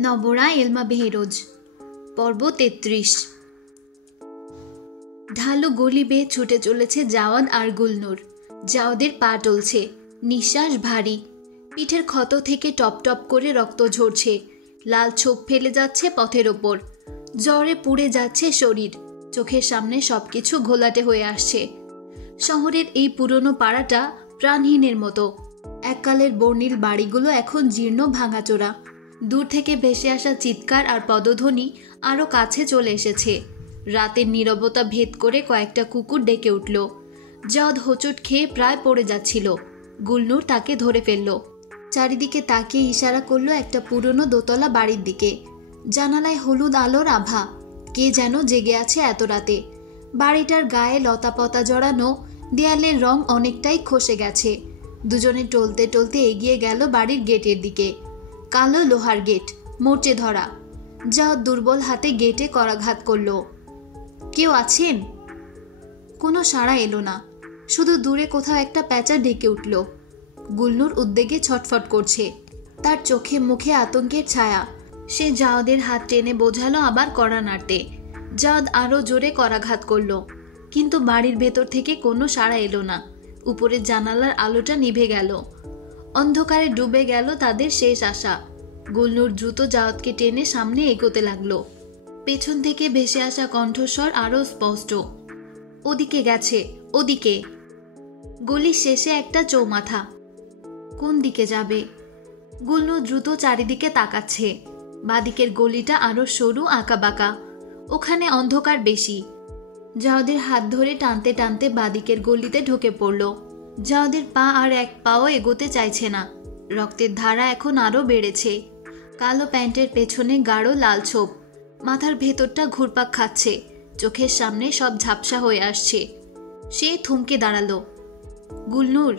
নবরা এলমা বেহেরোজ পর্ব ৩৩। ঢালু গলি বেয়ে ছুটে চলেছে জাওয়াদ আর গুলনুর। জাওয়াদের পা টলছে, নিঃশ্বাস ভারী, পিঠের ক্ষত থেকে টপ টপ করে রক্ত ঝরছে, লাল ছোপ ফেলে যাচ্ছে পথের ওপর, জ্বরে পুড়ে যাচ্ছে শরীর, চোখের সামনে সবকিছু ঘোলাটে হয়ে আসছে। শহরের এই পুরনো পাড়াটা প্রাণহীনের মতো। এককালের বর্ণিল বাড়িগুলো এখন জীর্ণ ভাঙাচোরা। দূর থেকে ভেসে আসা চিৎকার আর পদধ্বনি আরও কাছে চলে এসেছে। রাতের নীরবতা ভেদ করে কয়েকটা কুকুর ডেকে উঠল। জাওয়াদ হোঁচট খেয়ে প্রায় পড়ে যাচ্ছিল। গুলনুর তাকে ধরে ফেলল। চারিদিকে তাকিয়ে ইশারা করলো একটা পুরনো দোতলা বাড়ির দিকে। জানালায় হলুদ আলোর আভা। কে যেন জেগে আছে এত রাতে। বাড়িটার গায়ে লতাপাতা জড়ানো, দেয়ালের রং অনেকটাই খসে গেছে। দুজনে টলতে টলতে এগিয়ে গেল বাড়ির গেটের দিকে। কালো লোহার গেট, মোর্চে ধরা। জাওয়াদ দুর্বল হাতে গেটে করাঘাত করল। কেউ আছেন? কোনো সাড়া এলো না। শুধু দূরে কোথাও একটা প্যাঁচা ডেকে উঠল। গুলনুর উদ্বেগে ছটফট করছে, তার চোখে মুখে আতঙ্কের ছায়া। সে জাওয়াদের হাত টেনে বোঝালো আবার কড়া নাড়তে। জাওয়াদ আরো জোরে করাঘাত করল, কিন্তু বাড়ির ভেতর থেকে কোনো সাড়া এলো না। উপরের জানালার আলোটা নিভে গেল। অন্ধকারে ডুবে গেল তাদের শেষ আশা। গুলনুর দ্রুত জাওয়াদকে টেনে সামনে এগোতে লাগলো। পেছন থেকে ভেসে আসা কণ্ঠস্বর আরো স্পষ্ট। ওদিকে গেছে, ওদিকে। গলির শেষে একটা চৌমাথা। কোন দিকে যাবে? গুলনুর দ্রুত চারিদিকে তাকাচ্ছে। বাদিকের গলিটা আরো সরু, আঁকাবাঁকা। ওখানে অন্ধকার বেশি। জাওয়াদের হাত ধরে টানতে টানতে বাদিকের গলিতে ঢুকে পড়ল। জাওয়াদের পা আর এক পাও এগোতে চাইছে না। রক্তের ধারা এখন আরো বেড়েছে। কালো প্যান্টের পেছনে গাঢ় লাল ছোপ। মাথার ভেতরটা ঘুরপাক খাচ্ছে। চোখের সামনে সব ঝাপসা হয়ে আসছে। সে থমকে দাঁড়ালো। গুলনুর।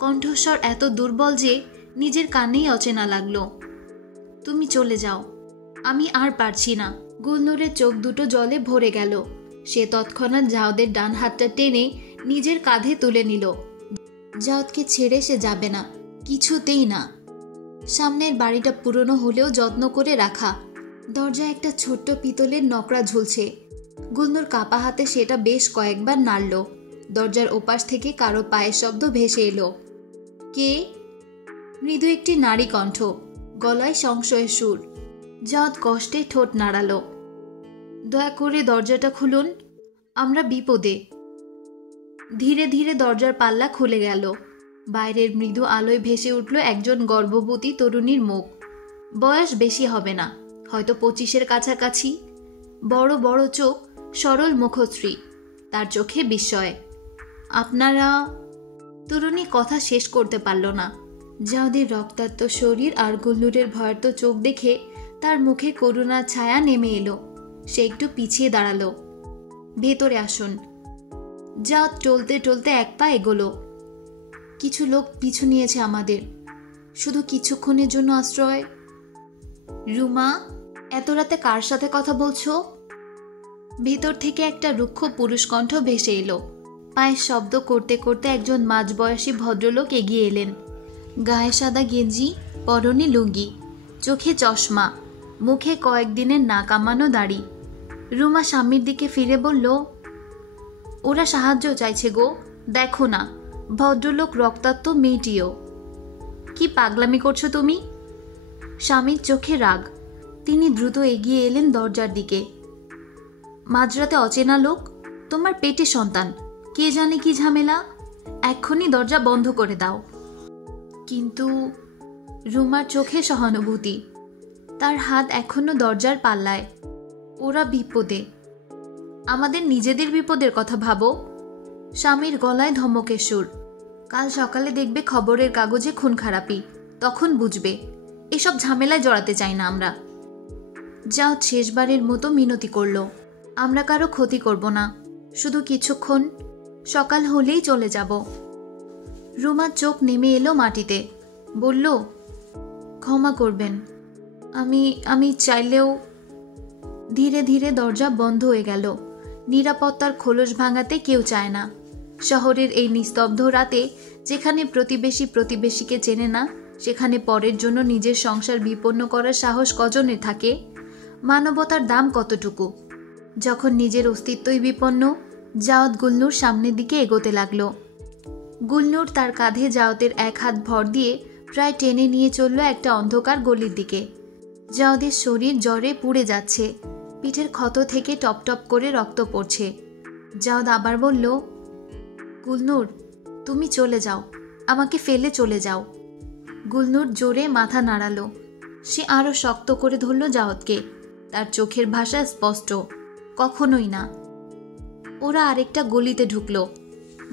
কণ্ঠস্বর এত দুর্বল যে নিজের কানেই অচেনা লাগলো। তুমি চলে যাও, আমি আর পারছি না। গুলনুরের চোখ দুটো জলে ভরে গেল। সে তৎক্ষণাৎ জাওয়াদের ডান হাতটা টেনে নিজের কাঁধে তুলে নিল। জাওয়াদকে ছেড়ে সে যাবে না, কিছুতেই না। সামনের বাড়িটা পুরনো হলেও যত্ন করে রাখা। দরজায় একটা ছোট্ট পিতলের নকরা ঝুলছে। গুলনুর কাপা হাতে সেটা বেশ কয়েকবার নাড়ল। দরজার ওপাশ থেকে কারো পায়ের শব্দ ভেসে এলো। কে? মৃদু একটি নারী কণ্ঠ, গলায় সংশয়ের সুর। জাওয়াদ কষ্টে ঠোঁট নাড়ালো। দয়া করে দরজাটা খুলুন, আমরা বিপদে। ধীরে ধীরে দরজার পাল্লা খুলে গেল। বাইরের মৃদু আলোয় ভেসে উঠল একজন গর্ভবতী তরুণীর মুখ। বয়স বেশি হবে না, হয়তো 25-এর কাছাকাছি। বড় বড় চোখ, সরল মুখশ্রী, তার চোখে বিস্ময়। আপনারা? তরুণী কথা শেষ করতে পারল না। জাওয়াদের রক্তাক্ত শরীর আর গুলনুরের ভয়ার্ত চোখ দেখে তার মুখে করুণার ছায়া নেমে এলো। সে একটু পিছিয়ে দাঁড়ালো। ভেতরে আসুন। জাওয়াদ টলতে টলতে এক পা এগোলো। কিছু লোক পিছু নিয়েছে আমাদের, শুধু কিছুক্ষণের জন্য আশ্রয়। রুমা, এত রাতে কার সাথে কথা বলছো? ভেতর থেকে একটা রুক্ষ পুরুষ কণ্ঠ ভেসে এলো। পায়ের শব্দ করতে করতে একজন মাঝবয়সী ভদ্রলোক এগিয়ে এলেন। গায়ে সাদা গেঞ্জি, পরনে লুঙ্গি, চোখে চশমা, মুখে কয়েকদিনের না কামানো দাড়ি। রুমা স্বামীর দিকে ফিরে বলল, ওরা সাহায্য চাইছে গো, দেখো না। ভদ্রলোক রক্তাক্ত মেয়েটিও। কি পাগলামি করছো তুমি? স্বামীর চোখে রাগ। তিনি দ্রুত এগিয়ে এলেন দরজার দিকে। মাঝরাতে অচেনা লোক, তোমার পেটে সন্তান, কে জানে কি ঝামেলা। এক্ষুনি দরজা বন্ধ করে দাও। কিন্তু রুমার চোখে সহানুভূতি। তার হাত এখনো দরজার পাল্লায়। ওরা বিপদে। আমাদের নিজেদের বিপদের কথা ভাবো। স্বামীর গলায় ধমকের সুর। কাল সকালে দেখবে খবরের কাগজে খুন খারাপি, তখন বুঝবে। এসব ঝামেলায় জড়াতে চাই না আমরা। জাওয়াদ শেষবারের মতো মিনতি করল। আমরা কারো ক্ষতি করব না, শুধু কিছুক্ষণ। সকাল হলেই চলে যাব। রুমার চোখ নেমে এলো মাটিতে। বলল, ক্ষমা করবেন, আমি চাইলেও। ধীরে ধীরে দরজা বন্ধ হয়ে গেল। নিরাপত্তার খোলস ভাঙাতে কেউ চায় না। শহরের এই নিস্তব্ধ রাতে, যেখানে প্রতিবেশী প্রতিবেশীকে চেনে না, সেখানে পরের জন্য নিজের সংসার বিপন্ন করার সাহস কজনের থাকে? মানবতার দাম কতটুকু? যখন নিজের অস্তিত্বই বিপন্ন, জাওয়াত গুলনুর সামনের দিকে এগোতে লাগলো। গুলনুর তার কাঁধে জাওয়াতের এক হাত ভর দিয়ে প্রায় টেনে নিয়ে চলল একটা অন্ধকার গলির দিকে। জাওয়াতের শরীর জ্বরে পুড়ে যাচ্ছে, পিঠের ক্ষত থেকে টপ টপ করে রক্ত পড়ছে। জাওয়াত আবার বলল, গুলনুর, তুমি চলে যাও, আমাকে ফেলে চলে যাও। গুলনুর জোরে মাথা নাড়ালো। সে আরো শক্ত করে ধরল জাওয়াতকে। তার চোখের ভাষা স্পষ্ট, কখনোই না। ওরা আরেকটা গলিতে ঢুকলো।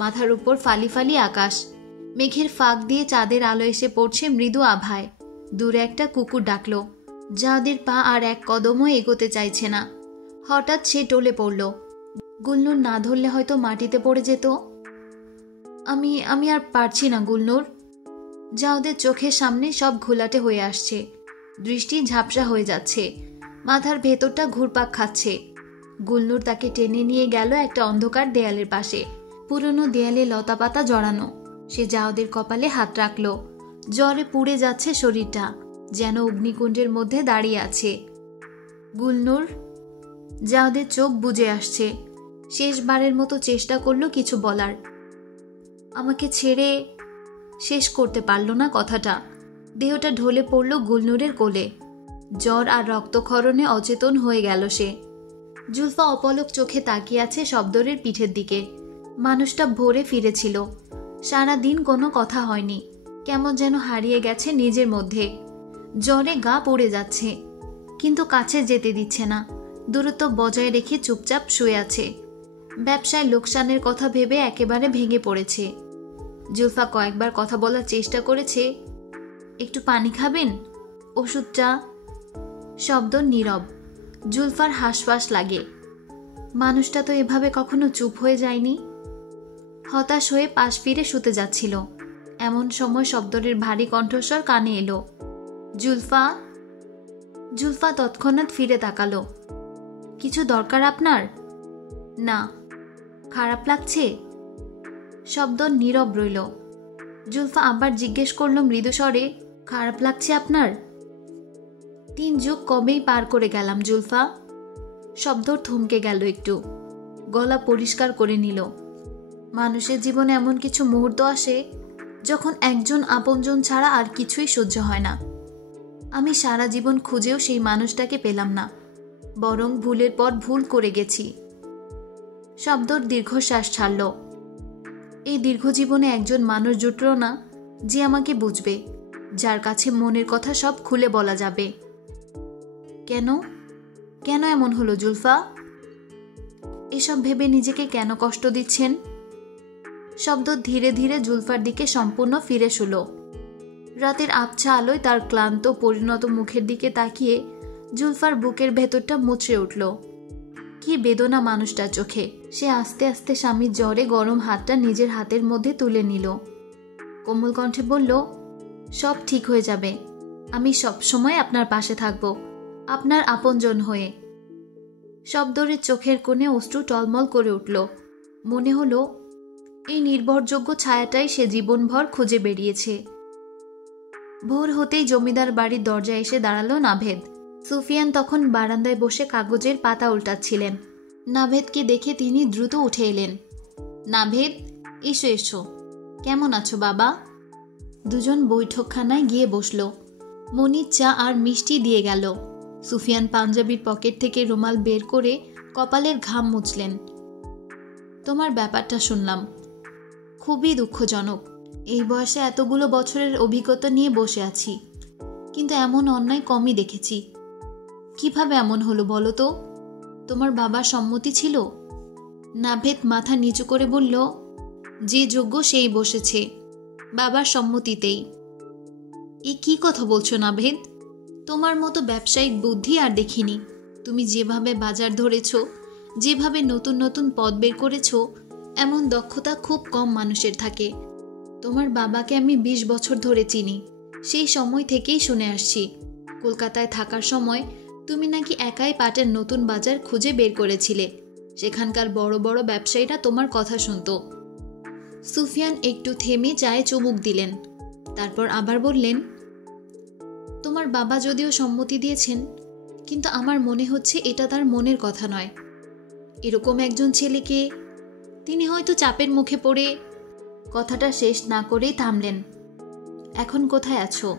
মাথার উপর ফালি ফালি আকাশ, মেঘের ফাঁক দিয়ে চাঁদের আলো এসে পড়ছে মৃদু আভায়। দূরে একটা কুকুর ডাকলো। জাওয়াতের পা আর এক কদমও এগোতে চাইছে না। হঠাৎ সে টলে পড়ল। গুলনুর না ধরলে হয়তো মাটিতে পড়ে যেত। আমি আর পারছি না গুলনুর। জাওয়াতের চোখের সামনে সব ঘোলাটে হয়ে আসছে, দৃষ্টি ঝাপসা হয়ে যাচ্ছে, মাথার ভেতরটা ঘুরপাক খাচ্ছে। গুলনুর তাকে টেনে নিয়ে গেল একটা অন্ধকার দেয়ালের পাশে। পুরনো দেয়ালে লতা পাতা জড়ানো। সে জাওয়াতের কপালে হাত রাখল। জ্বরে পুড়ে যাচ্ছে শরীরটা, যেন অগ্নিকুণ্ডের মধ্যে দাঁড়িয়ে আছে। গুলনুর। জাওয়াতের চোখ বুজে আসছে। শেষবারের মতো চেষ্টা করলো কিছু বলার। আমাকে ছেড়ে। শেষ করতে পারল না কথাটা। দেহটা ঢলে পড়ল গুলনুরের কোলে। জ্বর আর রক্তক্ষরণে অচেতন হয়ে গেল সে। জুলফা অপলক চোখে তাকিয়ে আছে শব্দরের পিঠের দিকে। মানুষটা ভোরে ফিরেছিল। সারা দিন কোনো কথা হয়নি, কেমন যেন হারিয়ে গেছে নিজের মধ্যে। জ্বরে গা পড়ে যাচ্ছে, কিন্তু কাছে যেতে দিচ্ছে না। দূরত্ব বজায় রেখে চুপচাপ শুয়ে আছে। ব্যবসায় লোকসানের কথা ভেবে একেবারে ভেঙে পড়েছে। জুলফা কয়েকবার কথা বলার চেষ্টা করেছে। একটু পানি খাবেন? ওষুধ, চা? শব্দ নীরব। জুলফার হাঁসফাঁস লাগে। মানুষটা তো এভাবে কখনো চুপ হয়ে যায়নি। হতাশ হয়ে পাশ ফিরে শুতে যাচ্ছিল, এমন সময় শব্দরের ভারী কণ্ঠস্বর কানে এলো। জুলফা। জুলফা তৎক্ষণাৎ ফিরে তাকালো। কিছু দরকার আপনার? না। খারাপ লাগছে? শব্দ নীরব রইল। জুলফা আবার জিজ্ঞেস করল মৃদু স্বরে, খারাপ লাগছে আপনার? 3 যুগ কবেই পার করে গেলাম জুলফা। শব্দ থমকে গেল একটু, গলা পরিষ্কার করে নিল। মানুষের জীবনে এমন কিছু মুহূর্ত আসে যখন একজন আপনজন ছাড়া আর কিছুই সহ্য হয় না। আমি সারা জীবন খুঁজেও সেই মানুষটাকে পেলাম না, বরং ভুলের পর ভুল করে গেছি। শব্দর দীর্ঘশ্বাস ছাড়ল। এই দীর্ঘ জীবনে একজন মানুষ জুটল না যে আমাকে বুঝবে, যার কাছে মনের কথা সব খুলে বলা যাবে। কেন কেন এমন হলো জুলফা? এসব ভেবে নিজেকে কেন কষ্ট দিচ্ছেন? শব্দ ধীরে ধীরে জুলফার দিকে সম্পূর্ণ ফিরে শুলো। রাতের আবছা আলোয় তার ক্লান্ত পরিণত মুখের দিকে তাকিয়ে জুলফার বুকের ভেতরটা মুচড়ে উঠল। কি বেদনা মানুষটার চোখে। সে আস্তে আস্তে স্বামীর জ্বরে গরম হাতটা নিজের হাতের মধ্যে তুলে নিল। কোমল কণ্ঠে বলল, সব ঠিক হয়ে যাবে। আমি সব সময় আপনার পাশে থাকব, আপনার আপনজন হয়ে। শব্দরের চোখের কোণে অশ্রু টলমল করে উঠল। মনে হলো এই নির্ভরযোগ্য ছায়াটাই সে জীবনভর খুঁজে বেরিয়েছে। ভোর হতেই জমিদার বাড়ির দরজায় এসে দাঁড়ালো নাভেদ। সুফিয়ান তখন বারান্দায় বসে কাগজের পাতা উল্টাচ্ছিলেন। নাভেদকে দেখে তিনি দ্রুত উঠে এলেন। নাভেদ, এসো এসো। কেমন আছো বাবা? দুজন বৈঠকখানায় গিয়ে বসল। মনির চা আর মিষ্টি দিয়ে গেল। সুফিয়ান পাঞ্জাবির পকেট থেকে রুমাল বের করে কপালের ঘাম মুছলেন। তোমার ব্যাপারটা শুনলাম, খুবই দুঃখজনক। এই বয়সে এতগুলো বছরের অভিজ্ঞতা নিয়ে বসে আছি, কিন্তু এমন অন্যায় কমই দেখেছি। কিভাবে এমন হলো বলো তো? তোমার বাবার সম্মতি ছিল? নাভেদ মাথা নিচু করে বলল, যে যোগ্য সেই বসেছে, বাবার সম্মতিতেই। এ কি কথা বলছো নাভেদ? তোমার মতো ব্যবসায়িক বুদ্ধি আর দেখিনি। তুমি যেভাবে বাজার ধরেছ, যেভাবে নতুন নতুন পদ বের করেছ, এমন দক্ষতা খুব কম মানুষের থাকে। তোমার বাবাকে আমি 20 বছর ধরে চিনি। সেই সময় থেকেই শুনে আসছি, কলকাতায় থাকার সময় তুমি নাকি একাই পাটের নতুন বাজার খুঁজে বের করেছিলে। সেখানকার বড় বড় ব্যবসায়ীরা তোমার কথা শুনত। সুফিয়ান একটু থেমে চায়ে চুমুক দিলেন, তারপর আবার বললেন, তোমার বাবা যদিও সম্মতি দিয়েছেন, কিন্তু আমার মনে হচ্ছে এটা তার মনের কথা নয়। এরকম একজন ছেলেকে তিনি হয়তো চাপের মুখে পড়ে। কথাটা শেষ না করেই থামলেন। এখন কোথায় আছো?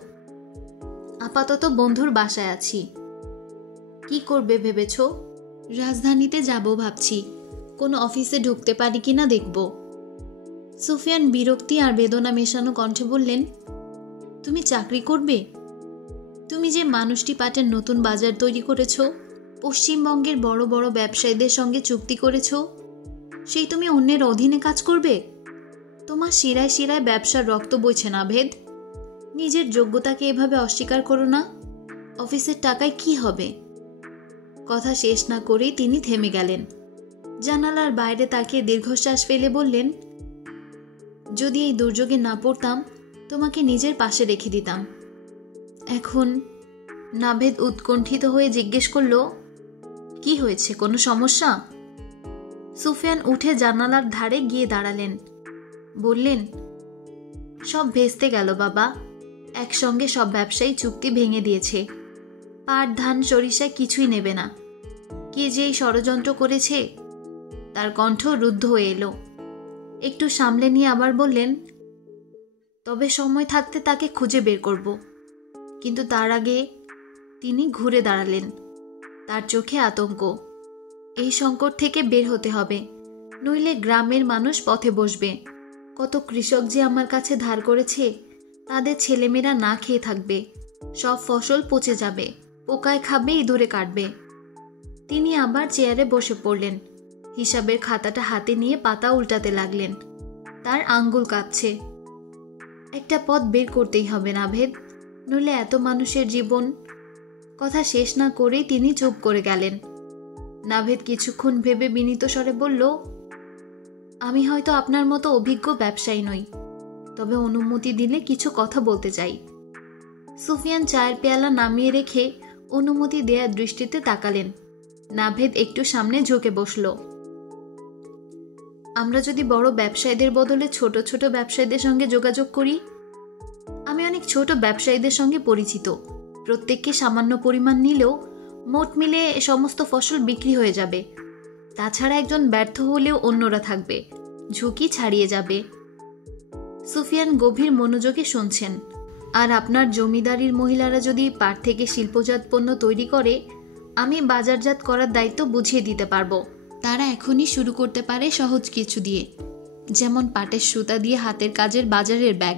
আপাতত বন্ধুর বাসায় আছি। কি করবে ভেবেছ? রাজধানীতে যাব ভাবছি। কোনো অফিসে ঢুকতে পারি কিনা দেখব। সুফিয়ান বিরক্তি আর বেদনা মেশানো কণ্ঠে বললেন, তুমি চাকরি করবে? তুমি যে মানুষটি পাটের নতুন বাজার তৈরি করেছ, পশ্চিমবঙ্গের বড় বড় ব্যবসায়ীদের সঙ্গে চুক্তি করেছ, সেই তুমি অন্যের অধীনে কাজ করবে? তোমার শিরায় শিরায় ব্যবসার রক্ত বইছে নাভেদ। নিজের যোগ্যতাকে এভাবে অস্বীকার করো না। অফিসের টাকায় কি হবে? কথা শেষ না করেই তিনি থেমে গেলেন। জানালার বাইরে তাকিয়ে দীর্ঘশ্বাস ফেলে বললেন, যদি এই দুর্যোগে না পড়তাম, তোমাকে নিজের পাশে রেখে দিতাম। এখন? নাভেদ উৎকণ্ঠিত হয়ে জিজ্ঞেস করল, কি হয়েছে, কোনো সমস্যা? সুফিয়ান উঠে জানালার ধারে গিয়ে দাঁড়ালেন। বললেন, সব ভেস্তে গেল বাবা। একসঙ্গে সব ব্যবসায়ী চুক্তি ভেঙে দিয়েছে। পাট, ধান, সরিষা কিছুই নেবে না। কে যে এই ষড়যন্ত্র করেছে? তার কণ্ঠ রুদ্ধ হয়ে এলো। একটু সামলে নিয়ে আবার বললেন, তবে সময় থাকতে তাকে খুঁজে বের করব। কিন্তু তার আগে। তিনি ঘুরে দাঁড়ালেন। তার চোখে আতঙ্ক। এই সংকট থেকে বের হতে হবে, নইলে গ্রামের মানুষ পথে বসবে। কত কৃষক যে আমার কাছে ধার করেছে, তাদের ছেলেমেয়েরা না খেয়ে থাকবে। সব ফসল পচে যাবে, পোকায় খাবে, ইঁদুরে কাটবে। তিনি আবার চেয়ারে বসে পড়লেন। হিসাবের খাতাটা হাতে নিয়ে পাতা উল্টাতে লাগলেন। তার আঙ্গুল কাঁপছে। একটা পথ বের করতেই হবে নাভেদ, নইলে এত মানুষের জীবন। কথা শেষ না করেই তিনি চুপ করে গেলেন। নাভেদ কিছুক্ষণ ভেবে বিনীত স্বরে বলল, আমি হয়তো আপনার মতো অভিজ্ঞ ব্যবসায়ী নই, তবে অনুমতি দিলে কিছু কথা বলতে চাই। সুফিয়ান চায়ের পেয়ালা নামিয়ে রেখে অনুমতি দেয়া দৃষ্টিতে তাকালেন। নাভেদ একটু সামনে ঝুঁকে বসল। আমরা যদি বড় ব্যবসায়ীদের বদলে ছোট ছোট ব্যবসায়ীদের সঙ্গে যোগাযোগ করি? আমি অনেক ছোট ব্যবসায়ীদের সঙ্গে পরিচিত। প্রত্যেককে সামান্য পরিমাণ নিলেও মোট মিলে সমস্ত ফসল বিক্রি হয়ে যাবে। তাছাড়া একজন ব্যর্থ হলেও অন্যরা থাকবে, ঝুঁকি ছাড়িয়ে যাবে। সুফিয়ান গভীর মনোযোগে শুনছেন। আর আপনার জমিদারির মহিলারা যদি পাট থেকে শিল্পজাত পণ্য তৈরি করে, আমি বাজারজাত করার দায়িত্ব বুঝিয়ে দিতে পারবো। তারা এখনই শুরু করতে পারে সহজ কিছু দিয়ে, যেমন পাটের সুতা দিয়ে হাতের কাজের বাজারের ব্যাগ।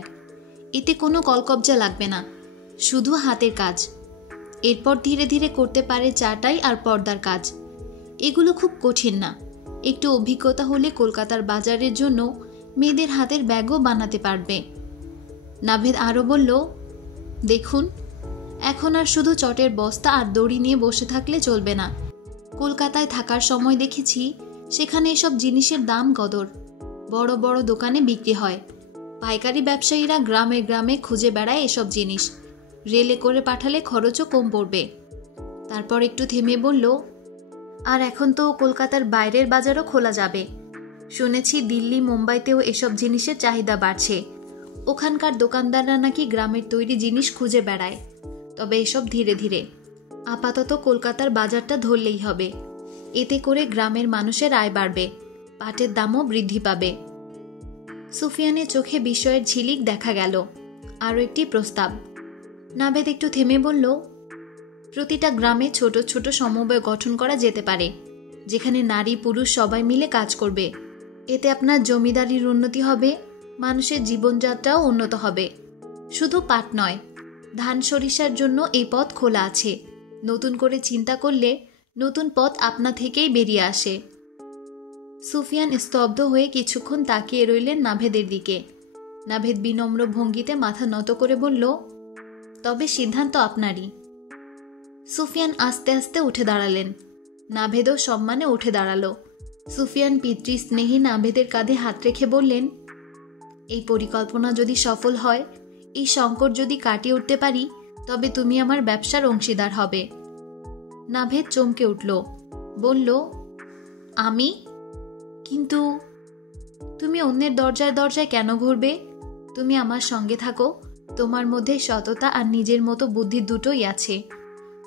এতে কোনো কলকবজা লাগবে না, শুধু হাতের কাজ। এরপর ধীরে ধীরে করতে পারে চাটাই আর পর্দার কাজ। এগুলো খুব কঠিন না। একটু অভিজ্ঞতা হলে কলকাতার বাজারের জন্য মেয়েদের হাতের ব্যাগও বানাতে পারবে। নাভেদ আরও বলল, দেখুন, এখন আর শুধু চটের বস্তা আর দড়ি নিয়ে বসে থাকলে চলবে না। কলকাতায় থাকার সময় দেখেছি, সেখানে এসব জিনিসের দাম কদর। বড় বড় দোকানে বিক্রি হয়। পাইকারি ব্যবসায়ীরা গ্রামে গ্রামে খুঁজে বেড়ায় এসব জিনিস। রেলে করে পাঠালে খরচও কম পড়বে। তারপর একটু থেমে বলল, আর এখন তো কলকাতার বাইরের বাজারও খোলা যাবে। শুনেছি দিল্লি, মুম্বাইতেও এসব জিনিসের চাহিদা বাড়ছে। ওখানকার দোকানদাররা নাকি গ্রামের তৈরি জিনিস খুঁজে বেড়ায়। তবে এসব ধীরে ধীরে। আপাতত কলকাতার বাজারটা ধরলেই হবে। এতে করে গ্রামের মানুষের আয় বাড়বে, পাটের দামও বৃদ্ধি পাবে। সুফিয়ানের চোখে বিস্ময়ের ঝিলিক দেখা গেল। আরও একটি প্রস্তাব। নাভেদ একটু থেমে বলল, প্রতিটা গ্রামে ছোট ছোট সমবায় গঠন করা যেতে পারে, যেখানে নারী পুরুষ সবাই মিলে কাজ করবে। এতে আপনার জমিদারির উন্নতি হবে, মানুষের জীবনযাত্রাও উন্নত হবে। শুধু পাট নয়, ধান সরিষার জন্য এই পথ খোলা আছে। নতুন করে চিন্তা করলে নতুন পথ আপনা থেকেই বেরিয়ে আসে। সুফিয়ান স্তব্ধ হয়ে কিছুক্ষণ তাকিয়ে রইলেন নাভেদের দিকে। নাভেদ বিনম্র ভঙ্গিতে মাথা নত করে বলল, তবে সিদ্ধান্ত আপনারই। সুফিয়ান আস্তে আস্তে উঠে দাঁড়ালেন। নাভেদও সম্মানে উঠে দাঁড়ালো। সুফিয়ান পিতৃস্নেহী নাভেদের কাঁধে হাত রেখে বললেন, এই পরিকল্পনা যদি সফল হয়, এই সংকট যদি কাটিয়ে উঠতে পারি, তবে তুমি আমার ব্যবসার অংশীদার হবে। নাভেদ চমকে উঠল। বলল, আমি? কিন্তু তুমি অন্যের দরজায় দরজায় কেন ঘুরবে? তুমি আমার সঙ্গে থাকো, তোমার মধ্যে সততা আর নিজের মতো বুদ্ধি দুটোই আছে।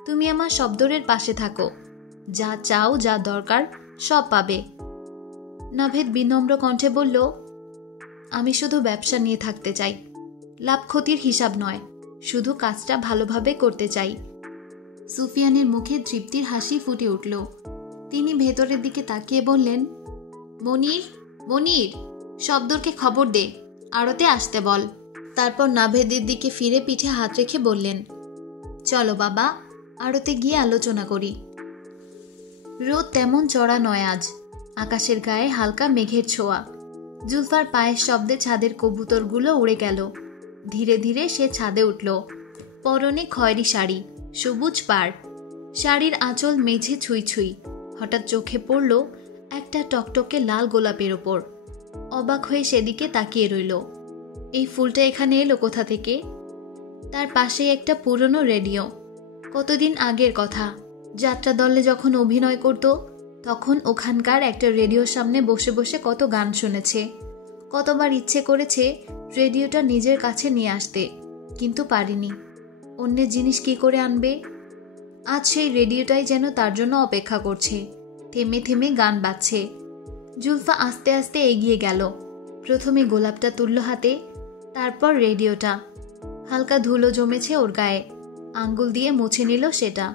তুমি আমার শব্দরের পাশে থাকো, যা চাও যা দরকার সব পাবে। নাভেদ বিনম্র কণ্ঠে বলল, আমি শুধু ব্যবসা নিয়ে থাকতে চাই, লাভ ক্ষতির হিসাব নয়, শুধু কাজটা ভালোভাবে করতে চাই। সুফিয়ানের মুখে তৃপ্তির হাসি ফুটে উঠল। তিনি ভেতরের দিকে তাকিয়ে বললেন, মনির, মনির, শব্দরকে খবর দে, আড়তে আসতে বল। তারপর নাভেদের দিকে ফিরে পিঠে হাত রেখে বললেন, চলো বাবা, আড়তে গিয়ে আলোচনা করি। রোদ তেমন চড়া নয় আজ, আকাশের গায়ে হালকা মেঘের ছোঁয়া। জুলফার পায়ের শব্দে ছাদের কবুতরগুলো উড়ে গেল। ধীরে ধীরে সে ছাদে উঠল। পরনে খয়েরি শাড়ি, সবুজ পাড়, শাড়ির আঁচল মেঝে ছুঁই ছুঁই। হঠাৎ চোখে পড়ল একটা টকটকে লাল গোলাপের ওপর। অবাক হয়ে সেদিকে তাকিয়ে রইল। এই ফুলটা এখানে এলো কোথা থেকে? তার পাশেই একটা পুরনো রেডিও। কতদিন আগের কথা, যাত্রা দলে যখন অভিনয় করত তখন ওখানকার একটা রেডিওর সামনে বসে বসে কত গান শুনেছে। কতবার ইচ্ছে করেছে রেডিওটা নিজের কাছে নিয়ে আসতে, কিন্তু পারিনি। অন্যের জিনিস কি করে আনবে? আজ সেই রেডিওটাই যেন তার জন্য অপেক্ষা করছে, থেমে থেমে গান বাজছে। জুলফা আস্তে আস্তে এগিয়ে গেল। প্রথমে গোলাপটা তুলল হাতে, তারপর রেডিওটা। হালকা ধুলো জমেছে ওর গায়ে, আঙ্গুল দিয়ে মুছে নিল সেটা।